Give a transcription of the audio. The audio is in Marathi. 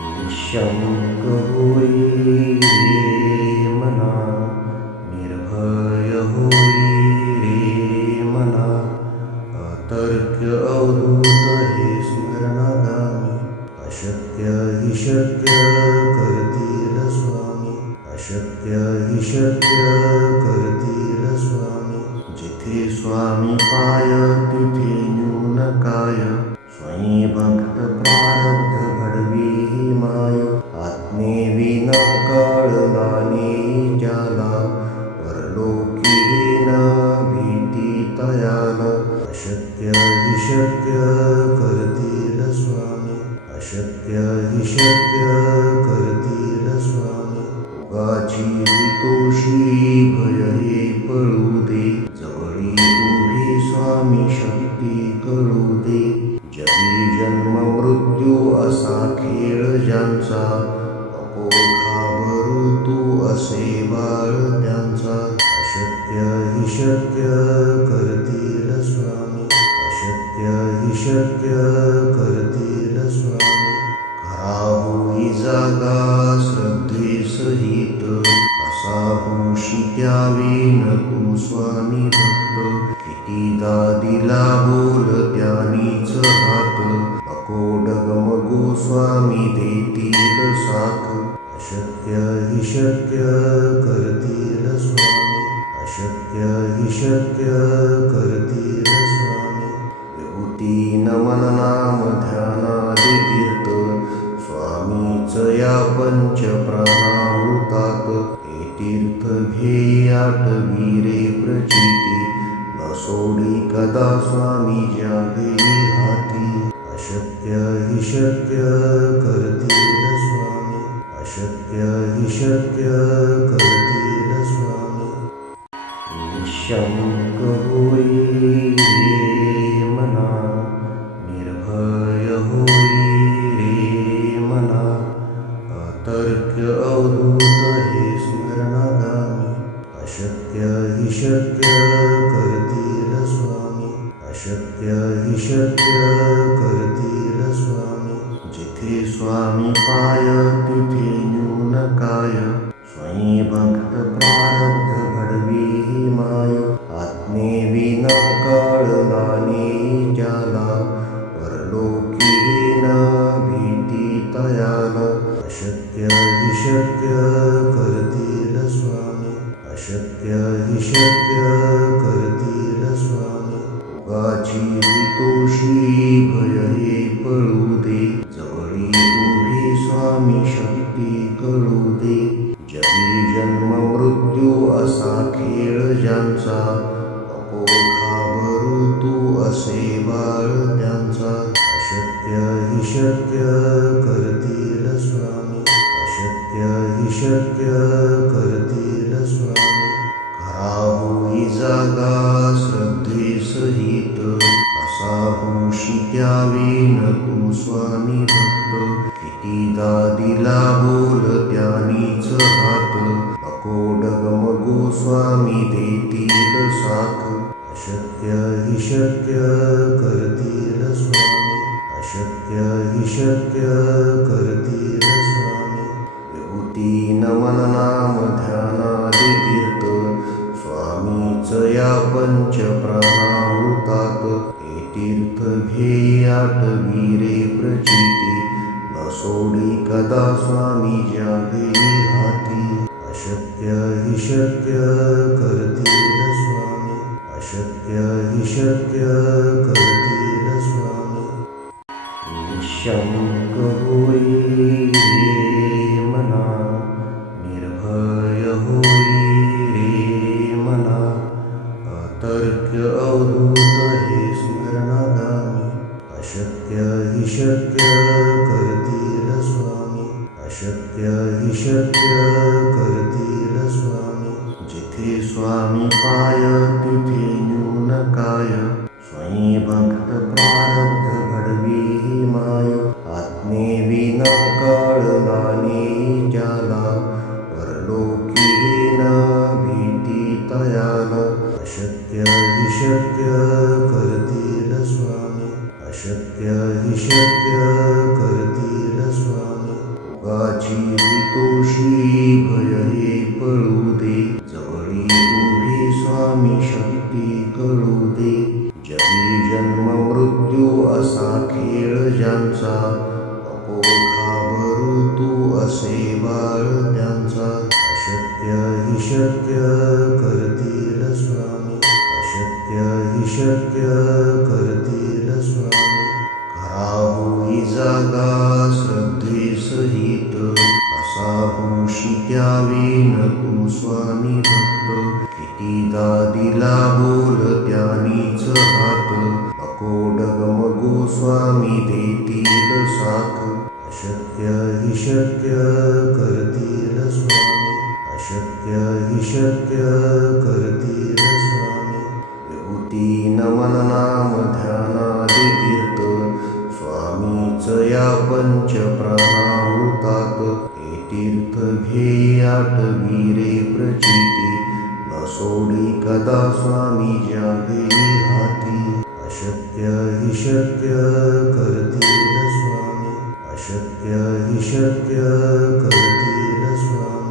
निःशंक होई रे मना, निर्भय होई रे मना, अतर्क्य अवधूत हे स्मरणागामी, अशक्य हि शक्य करतील स्वामी, अशक्य हि शक्य करतील स्वामी. जिथे स्वामी पाय तिथे न्यून काय, स्वयं भक्त प्रारब्ध घडवी ही माय. आत्मेविना कळला नाही ज्याला, परलोकी न भीती तयाला. अशक्य हि शक्य करतील स्वामी, अशक्य हि शक्य करतील स्वामी. उगाची तोषी भय हे पळू दे, जवळी उभी स्वामी शक्ती कळू दे. जगी जन्म मृत्यू असा खेळ ज्यांचा, नको घाबरू तू असे बाळ त्यांचा. अशक्य हि शक्य करतील स्वामी, अशक्य हि शक्य करतील स्वामी. खरा होई जागा श्रद्धे सहित, असा होशी द्यावी न तू स्वामी भक्त. कितीदा दिला बोल त्यानीच हात, नको डगमगू स्वामी देतील साथ. अशक्य हि शक्य करतील स्वामी, अशक्य हि शक्य करतील स्वामी. विभूती नमन नाम ध्यानादि तीर्थ, स्वामीच या पंच प्राणामृतात. हे तीर्थ घेई आठवी रे प्रचिती, न सोडी कदा स्वामी ज्या घेई हाती. अशक्य हि शक्य करतील स्वामी, अशक्य हि शक्य करतील स्वामी. निःशंक होई रे मना, निर्भय होई रे मना, अतर्क्य अवधूत हे स्मरणागामी. अशक्य हि शक्य करतील स्वामी, अशक्य हि शक्य करतील स्वामी. जिथे स्वामी पाय तिथे न्यून काय, स्वयं भक्त प्रारब्ध घडवी ही माय. आत्मेविना कळला नाही ज्याला, परलोकी न भीती तयाला. अशक्य हि शक्य करतील स्वामी, अशक्य हि शक्य करतील स्वामी. उगाची तोषी भय हे पळू दे, जवळी उभी स्वामी शक्ती कळू दे. जगी जन्म मृत्यू असा खेळ ज्यांचा, नको घाबरू तू असे बाळ त्यांचा. अशक्य हि शक्य करतील स्वामी, अशक्य हि शक्य करतील स्वामी. खरा होई जागा श्रद्धे सहित, असा होशी द्यावी न तू स्वामी भक्त. कितीदा दिला बोल त्यानीच हात, नको डगमगू स्वामी देतील साथ. अशक्य हि शक्य करतील स्वामी, अशक्य हि शक्य करतील स्वामी. विभूती नमन नाम ध्यानादि तीर्थ, स्वामीच या पंच प्राणामृतात. हे तीर्थ घेई आठवी रे प्रचिती, न सोडी कदा स्वामी ज्या घेई हाती. अशक्य हि शक्य करतील स्वामी, अशक्य हि शक्य करतील स्वामी. निःशंक होई रे मना, निर्भय होई रे मना, अतर्क्य अवधूत हे स्मरणागामी. अशक्य हि शक्य करतील स्वामी, अशक्य हि शक्य करतील स्वामी. जिथे स्वामी पाय तिथे न्यून काय, स्वयं भक्त प्रारब्ध घडवी ही माय. आत्मेविना कळला नाही ज्याला, परलोकी न भीती तयाला. अशक्य हि शक्य करतील स्वामी, अशक्य हि शक्य करतील स्वामी. रोगाची भीतोशी भय हे पळू दे, जवळी उभी स्वामी शक्ती कळू दे. जगी जन्म मृत्यू असा खेळ ज्यांचा, नको घाबरू तू असे बाळ त्यांचा. अशक्य हि शक्य करतील स्वामी, अशक्य हि शक्य करतील स्वामी. खरा होई जागा श्रद्धेसहित, असा होशी त्यावेन तू स्वामी भक्त. कितीदा दिला बोल त्यानीच हात, नको डगमगू स्वामी देतील साथ. अशक्य हि शक्य करतील स्वामी, अशक्य हि शक्य करतील स्वामी. विभूती नमन नाम ध्यानादि तीर्थ, स्वामीच या पंच प्राणामृतात. हे तीर्थ घे आठवी रे प्रचिती, न सोडी कदा स्वामी जागे हाती. अशक्य हि शक्य करतील स्वामी, अशक्य हि शक्य करतील स्वामी.